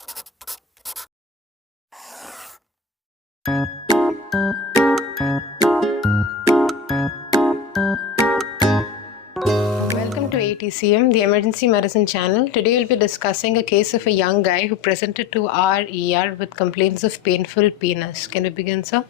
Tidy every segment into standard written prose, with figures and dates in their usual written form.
Welcome to AETCM, the emergency medicine channel. Today we'll be discussing a case of a young guy who presented to our ER with complaints of painful penis. Can we begin, sir?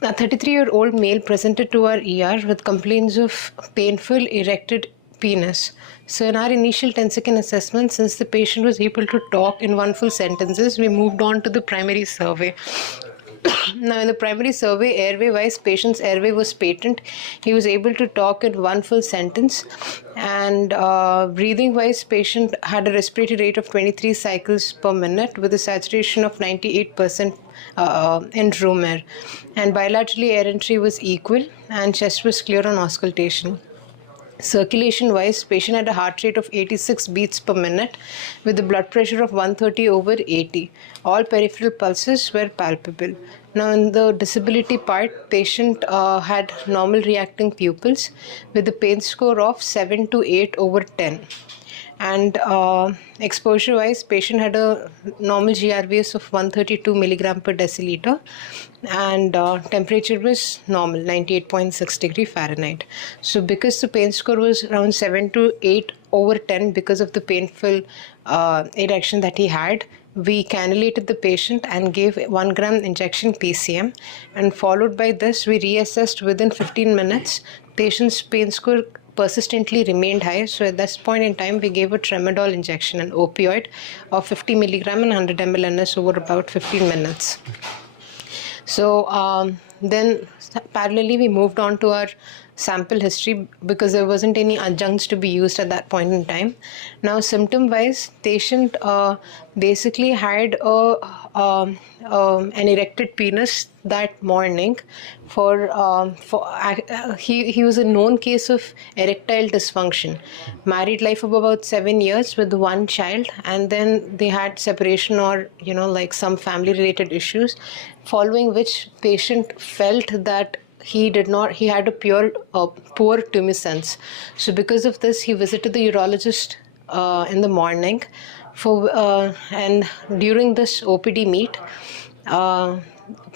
A 33-year-old male presented to our ER with complaints of painful erected penis. So in our initial 10-second assessment, since the patient was able to talk in one full sentences, we moved on to the primary survey. Now, in the primary survey, airway-wise, patient's airway was patent. He was able to talk in one full sentence. And breathing-wise, patient had a respiratory rate of 23 cycles per minute with a saturation of 98% in room air. And bilaterally, air entry was equal and chest was clear on auscultation. Circulation-wise, patient had a heart rate of 86 beats per minute with a blood pressure of 130/80. All peripheral pulses were palpable. Now, in the disability part, patient had normal reacting pupils with a pain score of 7 to 8/10. And exposure-wise, patient had a normal GRVS of 132 milligram per deciliter, and temperature was normal, 98.6 degree Fahrenheit. So because the pain score was around 7 to 8/10 because of the painful erection that he had, we cannulated the patient and gave 1 gram injection PCM, and followed by this, we reassessed within 15 minutes. Patient's pain score persistently remained high, so at this point in time we gave a tramadol injection, an opioid of 50 milligram and 100 ml NS over about 15 minutes. So then parallelly we moved on to our sample history because there wasn't any adjuncts to be used at that point in time. Now, symptom wise, patient basically had an erected penis that morning. He was a known case of erectile dysfunction. Married life of about 7 years with 1 child, and then they had separation or like some family related issues, following which patient felt that he had a poor tumescence. So because of this, he visited the urologist in the morning and during this OPD meet,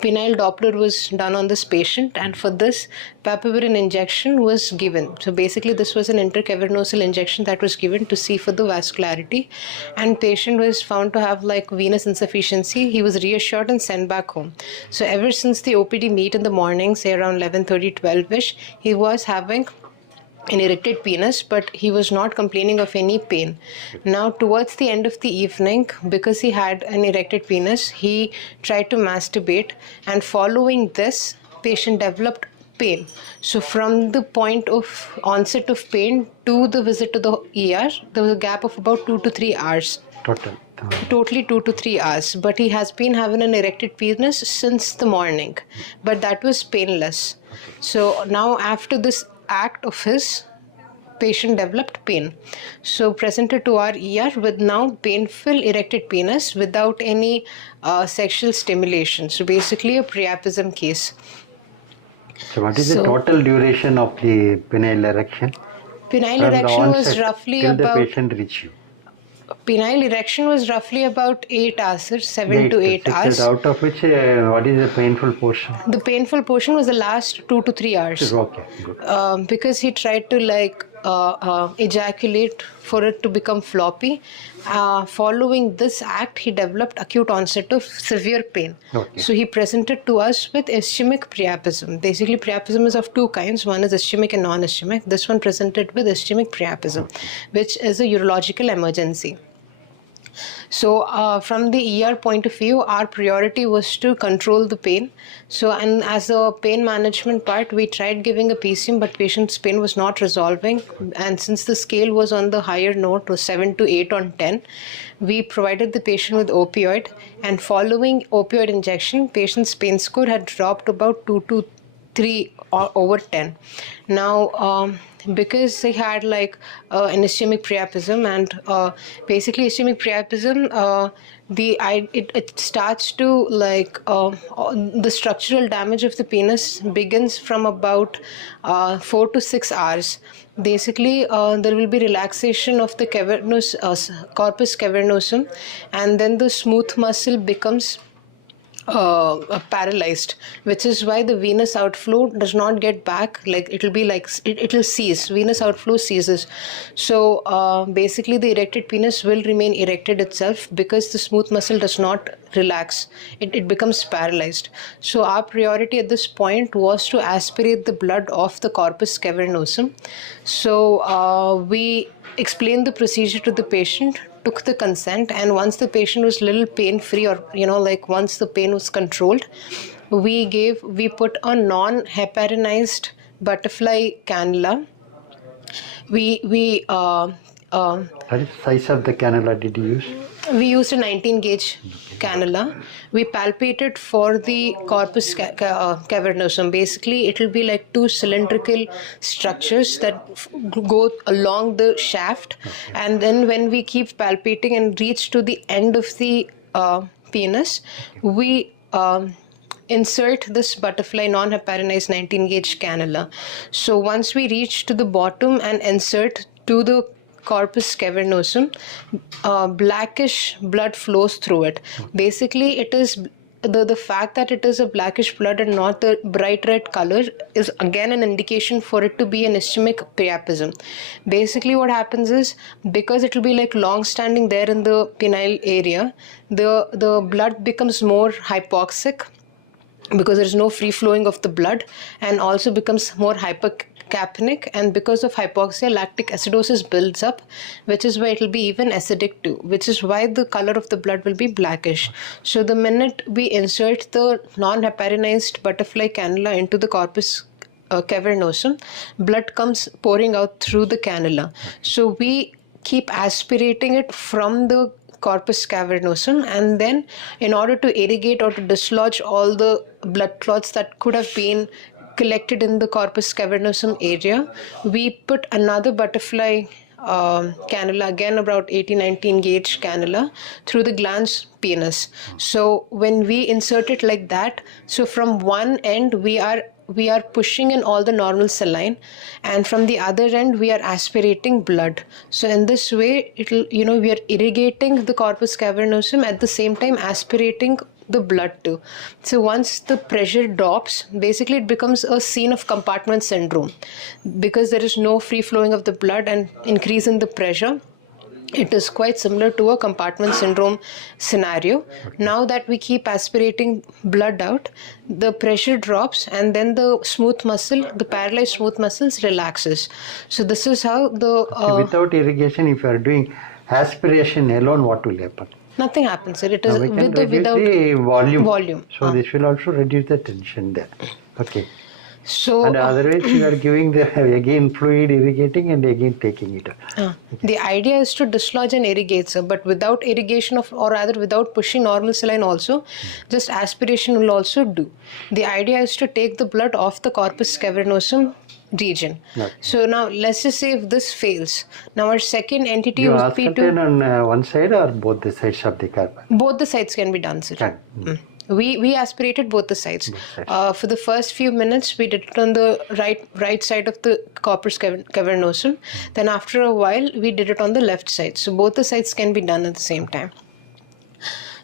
penile Doppler was done on this patient, and for this papaverine injection was given. So basically this was an intracavernosal injection that was given to see for the vascularity, and patient was found to have like venous insufficiency. He was reassured and sent back home. So ever since the OPD meet in the morning, say around 11:30, 12ish, he was having an erected penis, but he was not complaining of any pain. Now, towards the end of the evening, because he had an erected penis, he tried to masturbate, and following this, patient developed pain. So from the point of onset of pain to the visit to the ER, there was a gap of about 2 to 3 hours. Totally 2 to 3 hours. But he has been having an erected penis since the morning, but that was painless. So now after this act of his, patient developed pain. So presented to our ER with now painful erected penis without any sexual stimulation. So basically a Priapism case. So what is the total duration of the penile erection? Penile erection was roughly till about... the patient reach you? Penile erection was roughly about 8 hours, 7 to 8 hours. Out of which, what is the painful portion? The painful portion was the last 2 to 3 hours. Okay, good. Because he tried to ejaculate for it to become floppy. Following this act, he developed acute onset of severe pain. Okay. So he presented to us with ischemic priapism. Basically, priapism is of 2 kinds. One is ischemic and non-ischemic. This one presented with ischemic priapism, which is a urological emergency. So from the ER point of view, our priority was to control the pain. So, and as a pain management part, we tried giving a PCM, but patient's pain was not resolving. And since the scale was on the higher note, was 7 to 8 on 10, we provided the patient with opioid. And following opioid injection, patient's pain score had dropped about 2 to 3 or over 10. Now, because they had like an ischemic priapism, and basically ischemic priapism, it starts to like the structural damage of the penis begins from about 4 to 6 hours. Basically, there will be relaxation of the corpus cavernosum, and then the smooth muscle becomes paralyzed, which is why the venous outflow does not get back. Like it will be like it will cease. Venous outflow ceases. So basically, the erected penis will remain erected itself because the smooth muscle does not relax. It becomes paralyzed. So our priority at this point was to aspirate the blood off the corpus cavernosum. So we explained the procedure to the patient, took the consent, and once the patient was little pain free, or like once the pain was controlled, we put a non-heparinized butterfly cannula. What is the size of the cannula did you use? We used a 19 gauge cannula. We palpated for the corpus cavernosum. Basically, it will be like 2 cylindrical structures that go along the shaft. Okay. And then when we keep palpating and reach to the end of the penis, we insert this butterfly non-heparinized 19 gauge cannula. So once we reach to the bottom and insert to the corpus cavernosum, blackish blood flows through it. Basically, it is the fact that it is a blackish blood and not a bright red color is again an indication for it to be an ischemic priapism. Basically, what happens is, because it will be like long standing there in the penile area, the blood becomes more hypoxic because there is no free flowing of the blood, and also becomes more hypercapnic, and because of hypoxia, lactic acidosis builds up, which is why it will be even acidic too, which is why the color of the blood will be blackish. So the minute we insert the non-heparinized butterfly cannula into the corpus cavernosum, blood comes pouring out through the cannula. So we keep aspirating it from the corpus cavernosum, and then in order to irrigate or to dislodge all the blood clots that could have been collected in the corpus cavernosum area, we put another butterfly cannula, again about 18-19 gauge cannula, through the glans penis. So when we insert it like that, so from one end we are pushing in all the normal saline, and from the other end we are aspirating blood. So in this way, it'll we are irrigating the corpus cavernosum, at the same time aspirating the blood too. So once the pressure drops, basically it becomes a scene of compartment syndrome, because there is no free flowing of the blood and increase in the pressure. It is quite similar to a compartment syndrome scenario. Now that we keep aspirating blood out, the pressure drops, and then the smooth muscle, the paralyzed smooth muscles, relaxes. So this is how the... without irrigation, if you are doing aspiration alone, what will happen? Nothing happens. It is with the without the volume. So this will also reduce the tension there. Okay. So, and otherwise you are giving the again fluid irrigating and again taking it out. Okay. The idea is to dislodge and irrigate, sir, but without irrigation or rather without pushing normal saline also, just aspiration will also do. The idea is to take the blood off the corpus cavernosum region. Okay. So now let's just say if this fails, now our second entity would be to... on one side or both the sides of the carpet? Both the sides can be done, sir. We aspirated both the sides. For the first few minutes, we did it on the right side of the corpus cavernosum. Then after a while, we did it on the left side. So both the sides can be done at the same time.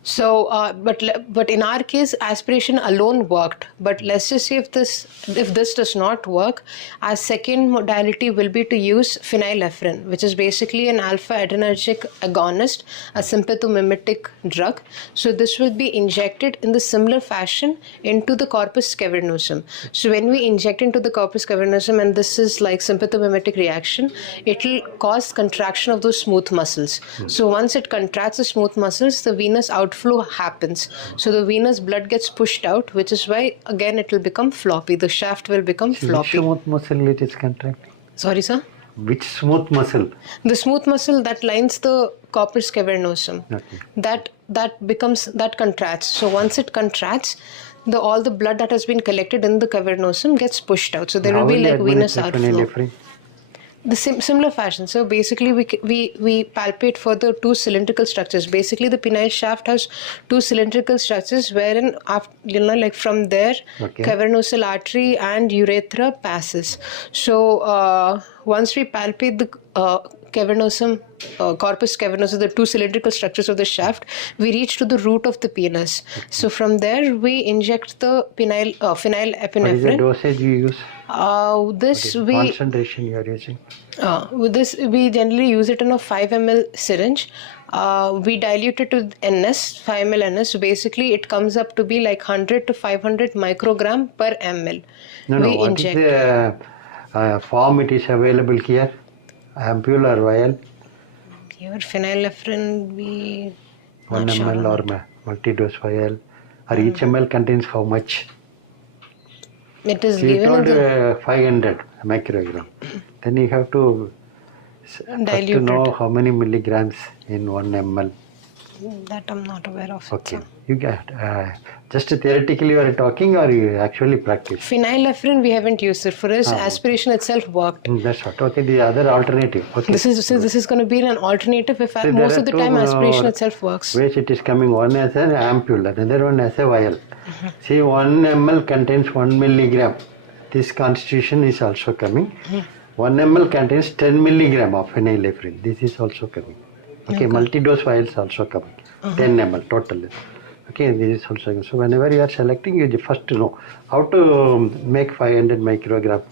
So, but in our case, aspiration alone worked. But let's just say if this does not work, our second modality will be to use phenylephrine, which is basically an alpha-adrenergic agonist, a sympathomimetic drug. So this will be injected in the similar fashion into the corpus cavernosum. So when we inject into the corpus cavernosum, and this is like sympathomimetic reaction, it will cause contraction of those smooth muscles. So once it contracts the smooth muscles, the venous outflow happens. So the venous blood gets pushed out, which is why again it will become floppy. The shaft will become floppy. Which smooth muscle it is contracting? Sorry, sir? Which smooth muscle? The smooth muscle that lines the corpus cavernosum. Okay. That that contracts. So once it contracts, all the blood that has been collected in the cavernosum gets pushed out. So there will be like venous outflow. The similar fashion. So basically, we palpate for the two cylindrical structures. Basically, the penile shaft has two cylindrical structures, wherein like from there, cavernosal artery and urethra passes. So once we palpate the cavernosum, corpus cavernosum, the two cylindrical structures of the shaft, we reach to the root of the penis. So from there, we inject the phenyl epinephrine. What is the dosage you use? Concentration you are using? With this, we generally use it in a 5 ml syringe. We dilute it to NS, 5 ml NS. So basically, it comes up to be like 100 to 500 microgram per ml. What inject. Is the form it is available here? Ampule or vial? Here, phenylephrine, we... 1 ml or multi-dose vial. Or each ml contains how much? It is given in the 500 microgram. Then you have to dilute to know how many milligrams in 1 ml. That I'm not aware of. Okay. You get just theoretically you are talking, or you actually practice? Phenylephrine we haven't used it. For us, aspiration itself worked. That's what. Okay, the other alternative. Okay. This is going to be an alternative. If most of the time aspiration itself works. Ways it is coming. One as an ampule, another one as a vial. See, 1 ml contains 1 milligram. This constitution is also coming. 1 ml contains 10 milligram of phenylephrine. This is also coming. Okay, multi-dose vials also coming. 10 ml total. Okay, this is also coming. So whenever you are selecting, you first know how to make 500 microgram.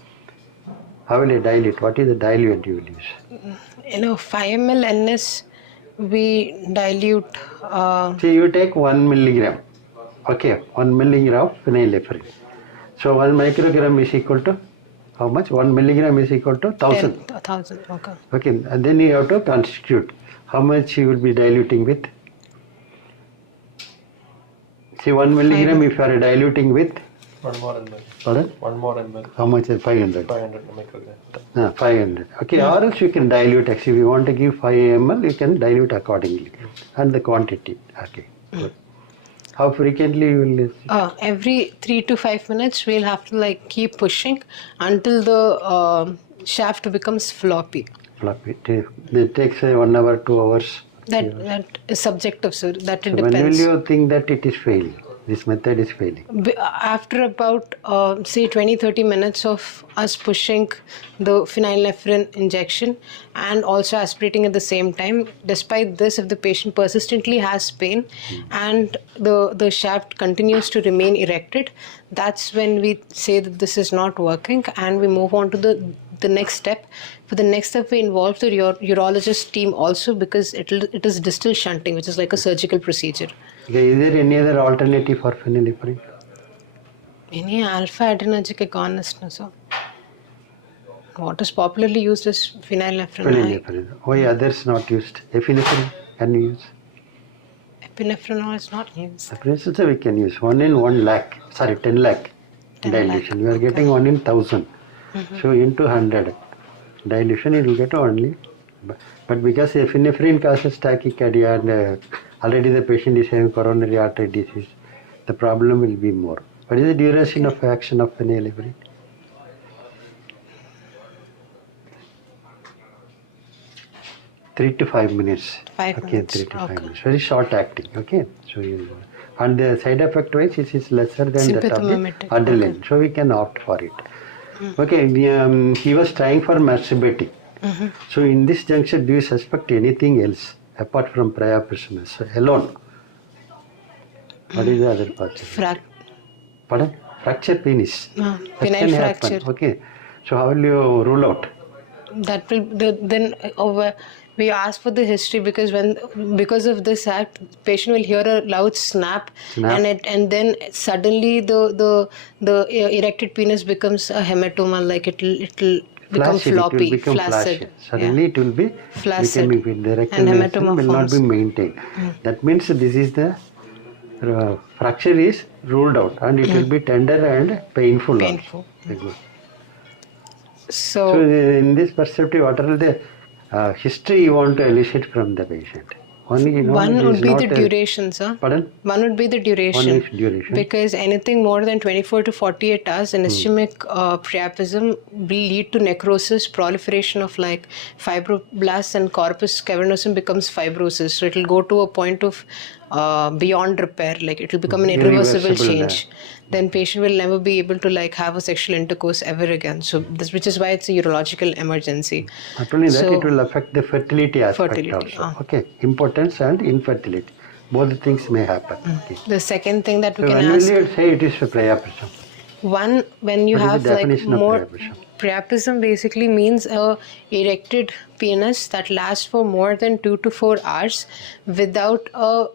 How will you dilute? What is the diluent you will use? 5 ml NS, we dilute. See, you take 1 milligram. Okay, 1 milligram of phenylephrine. So 1 microgram is equal to how much? 1 milligram is equal to 1000. 1000, okay. Okay, and then you have to constitute. How much you will be diluting with? See, 1 milligram if you are diluting with? 1 more ml. Pardon? 1 more ml. How much is 500? 500 microgram. 500. Okay, or else you can dilute. Actually, if you want to give 5 ml, you can dilute accordingly. And the quantity. Okay, good. How frequently you will use it? Every 3 to 5 minutes, we'll have to keep pushing until the shaft becomes floppy. Floppy. It takes 1 hour, 2 hours. That is subjective, sir. That it depends. When will you think that it is failing? This method is failing? After about, say, 20-30 minutes of us pushing the phenylephrine injection and also aspirating at the same time, despite this, if the patient persistently has pain and the shaft continues to remain erected, that's when we say that this is not working and we move on to the next step. For the next step, we involve the urologist team also, because it is distal shunting, which is like a surgical procedure. Okay, is there any other alternative for phenylephrine? Any alpha adrenergic agonist, no, sir. What is popularly used is phenylephrine. Phenylephrine. Why others not used? Epinephrine can we use? Epinephrine is not used. Epinephrine also we can use. 1 in 1 lakh. Sorry, 10 lakh 10 dilution. We are getting 1 in 1000. So into 100 dilution, it will get only. But because epinephrine causes tachycardia and already the patient is having coronary artery disease, the problem will be more. What is the duration of action of phenylephrine? Three to 5 minutes. 5 minutes. 3 to 5 minutes. Very short acting. Okay. So and the side effect wise, it is lesser than that of the adrenaline. Okay. So we can opt for it. Okay. He was trying for masturbating. So in this juncture, do you suspect anything else apart from priapism alone? What is the other part? Pardon? Fracture penis. Penile fracture. Okay. So how will you rule out? That will then we ask for the history, because of this act, patient will hear a loud snap. And then suddenly the erected penis becomes a hematoma, like it'll become floppy, it will become flaccid. Suddenly it will be flaccid, becoming the rectal hematoma will not be maintained. That means this is the fracture is ruled out, and it will be tender and painful. Also. So in this perspective, what are the history you want to elicit from the patient? Only, you know, One it would is be not the duration, sir. Pardon? One would be the duration. One is duration. Because anything more than 24 to 48 hours in ischemic priapism will lead to necrosis, proliferation of like fibroblasts, and corpus cavernosum becomes fibrosis. So it will go to a point of beyond repair, like it will become an irreversible change. Then patient will never be able to like have a sexual intercourse ever again. So this, which is why it's a urological emergency. Not only that, So- it will affect the fertility aspect Fertility, also. Okay, impotence and infertility. Both things may happen. Okay. The second thing that we So can when will ask, you say it is a priapism? one, when you What is have the like definition of more priapism? priapism basically means a erected penis that lasts for more than 2 to 4 hours without a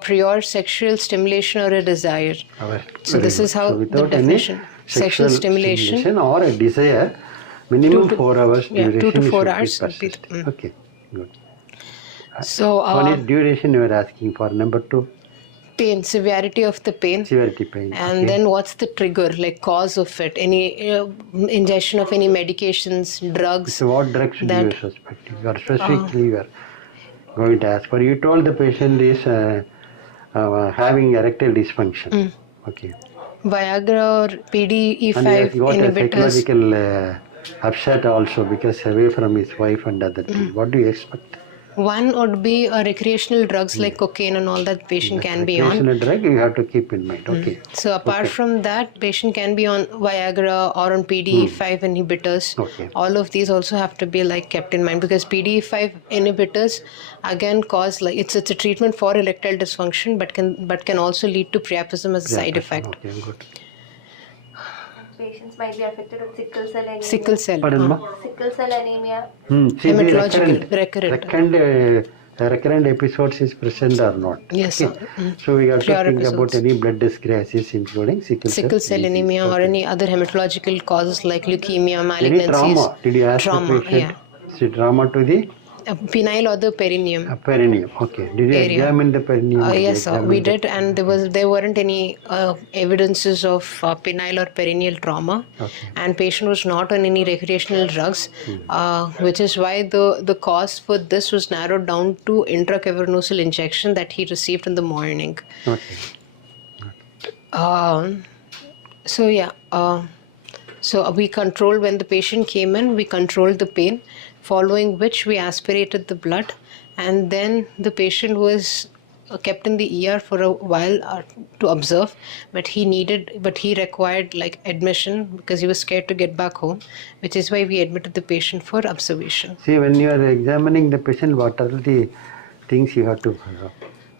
prior sexual stimulation or a desire. So this is how the without definition. any Sexual stimulation. or a desire, minimum 2 to 4 hours yeah, duration 2 to 4 should hours be would be persistent. Okay, good. So One is duration you are asking for. Number 2, pain, severity of the pain. severity pain. And okay. then what's the trigger, like cause of it? Any ingestion of any medications, drugs? So what drugs do that- you suspect? You are specifically you are going to ask for. You told the patient is having erectile dysfunction. Okay. Viagra or PDE5 And he has got a inhibitors. psychological upset also because away from his wife and other things. What do you expect? One would be recreational drugs like cocaine and all that patient can be on. Recreational drug you have to keep in mind. Okay. So apart from that, patient can be on Viagra or on PDE5 inhibitors. Okay. All of these also have to be like kept in mind because PDE5 inhibitors again cause like it's a treatment for erectile dysfunction, but can also lead to priapism as a side effect. Okay, good. Patients might be affected with sickle cell anemia. Sickle cell. Pardon, ma? Sickle cell anemia. See, the Hematological, recurrent. recurrent episodes is present or not. Yes, Okay. sir. So we are Prior talking episodes. about any blood crisis including sickle Cell disease. anemia or Okay. any other hematological causes like leukemia, Any malignancies. trauma? Did you ask Trauma, the patient? yeah. Is it trauma to the Penile or the perineum. perineum? Okay. Did you Area. examine the perineum? Did you Yes, sir. examine We the- did, and there weren't any evidences of penile or perineal trauma. Okay. And patient was not on any recreational drugs, which is why the cause for this was narrowed down to intracavernosal injection that he received in the morning. Okay. So yeah, so we controlled when the patient came in. We controlled the pain, following which we aspirated the blood, and then the patient was kept in the ER for a while to observe. But he required like admission because he was scared to get back home, which is why we admitted the patient for observation. See, when you are examining the patient, what are the things you have to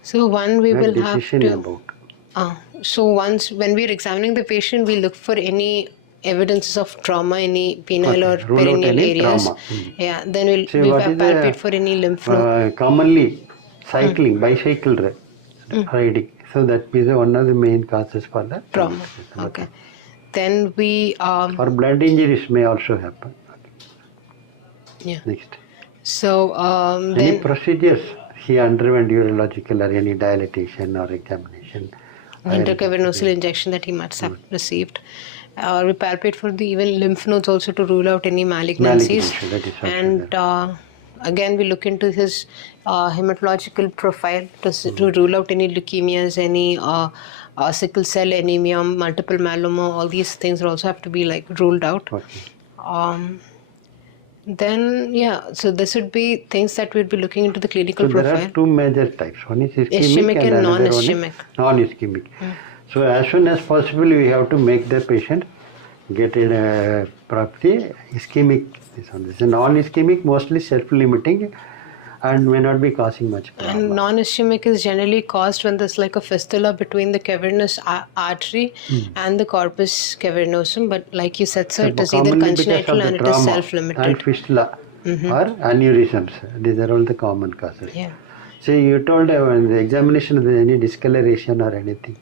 So one we make will have decision to. about? So once when we are examining the patient, we look for any evidences of trauma, any penile Okay, or rule out perineal any areas. trauma. Yeah, then we'll See, we what is the, palpate for any lymph node. commonly cycling, bicycle riding. So that is one of the main causes for the Trauma. Okay. Then we Or blood injuries may also happen. yeah. Next. So Any then procedures he underwent urological or any dilatation or examination? intracavernosal injection that he must have received. We palpate for the even lymph nodes also to rule out any malignancies. Malignancy, that is also And again, we look into his hematological profile to rule out any leukemias, any sickle cell anemia, multiple myeloma. All these things also have to be like ruled out. Okay. Then so this would be things that we'd be looking into the clinical So there profile. are two major types. One is ischemic, Ischemic and another one is non-ischemic. non-ischemic. So as soon as possible, we have to make the patient get in a property ischemic. This one. This is non-ischemic, mostly self-limiting, and may not be causing much problem. And non-ischemic is generally caused when there's like a fistula between the cavernous artery and the corpus cavernosum. But like you said, sir, it is either Commonly because congenital of the and it is trauma and self-limited. fistula or aneurysms. These are all the common causes. Yeah. So you told in the examination of any discoloration or anything.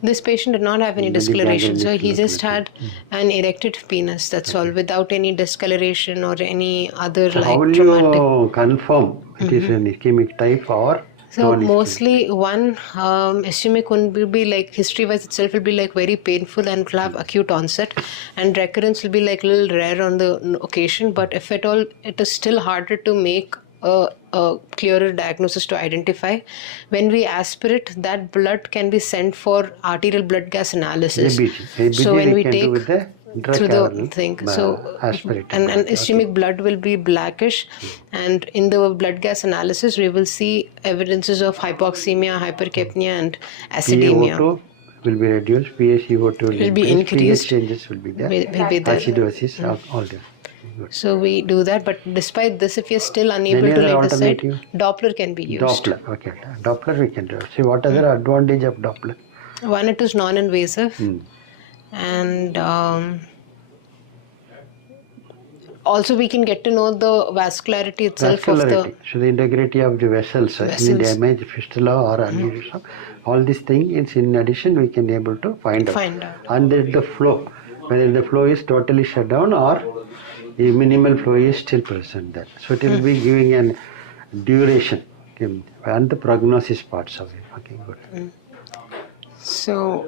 This patient did not have any Maybe discoloration, so diagnosed he just had an erected penis. That's all, without any discoloration or any other So like how will traumatic. you confirm it is an ischemic type or So non-ischemic? mostly one ischemic one will be like history-wise itself will be like very painful and will have acute onset, and recurrence will be like little rare on the occasion. But if at all, it is still harder to make a clearer diagnosis to identify. When we aspirate, that blood can be sent for arterial blood gas analysis. ABG. So when we can do take with the through the intracameral, thing, so aspirated and blood. ischemic blood will be blackish, and in the blood gas analysis, we will see evidences of hypoxemia, hypercapnia, and acidemia. PaO2 will be reduced, PaCO2 will be increase, increased. pH changes will be there, Will be there. acidosis, all there. Good. So we do that, but despite this, if you're still unable Any to other like decide, alternative? Doppler can be used. Doppler, okay. Doppler we can do. See, what other advantage of Doppler? One, it is non-invasive, and also we can get to know the vascularity itself of Vascularity. the So the integrity of the vessels, any damage, fistula or aneurysm, all these things, in addition, we can able to find out. And then the flow, whether the flow is totally shut down or the minimal flow is still present there. So it will be giving an duration and the prognosis parts of it. Okay, good. So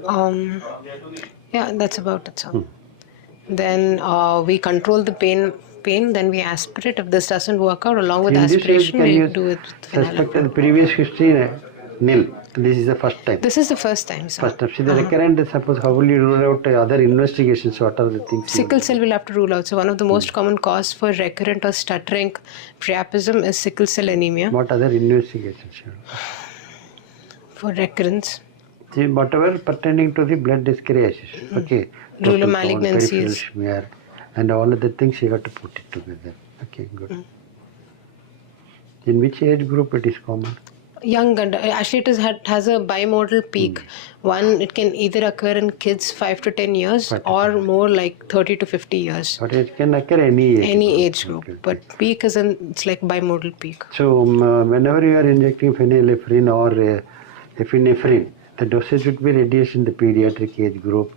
yeah, that's about it. So then we control the pain. Then we aspirate. If this doesn't work out, along with In aspiration, this way, we do it with phenyl. Suspected the previous history nil. This is the first time. This is the first time, sir. First time. See the recurrent, suppose how will you rule out other investigations? What are the things? Sickle cell will have to rule out. So one of the most common cause for recurrent or stuttering priapism is sickle cell anemia. What other investigations? For recurrence. See, whatever pertaining to the blood dyscariasis. Okay. Rural Total count, malignancies. peripheral smear, and all of the things you have to put it together. Okay, good. In which age group it is common? Young, actually it has a bimodal peak. One, it can either occur in kids 5 to 10 years or more like 30 to 50 years. But it can occur any age Group. Okay. But peak is it's like bimodal peak. So whenever you are injecting phenylephrine or epinephrine, the dosage would be reduced in the pediatric age group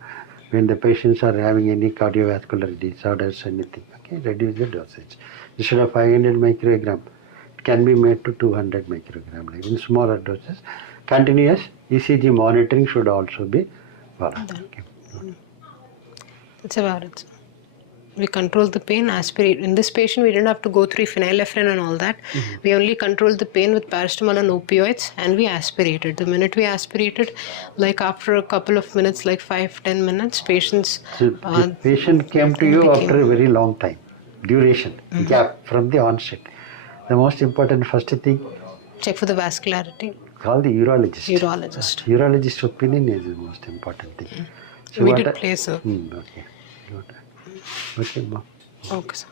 when the patients are having any cardiovascular disorders, anything. Okay, reduce the dosage. Instead of 500 microgram, it can be made to 200 microgram. Like in smaller doses, continuous ECG monitoring should also be followed. Okay. That's about it. We control the pain, aspirate. In this patient, we didn't have to go through phenylephrine and all that. We only controlled the pain with paracetamol and opioids, and we aspirated. The minute we aspirated, like after a couple of minutes, like 5-10 minutes, patients. So the patient came to you after a very long time, duration, gap from the onset. The most important first thing, check for the vascularity. call the urologist. Urologist opinion is the most important thing. We did place a. Okay. Good. Okay, ma'am. Okay, sir.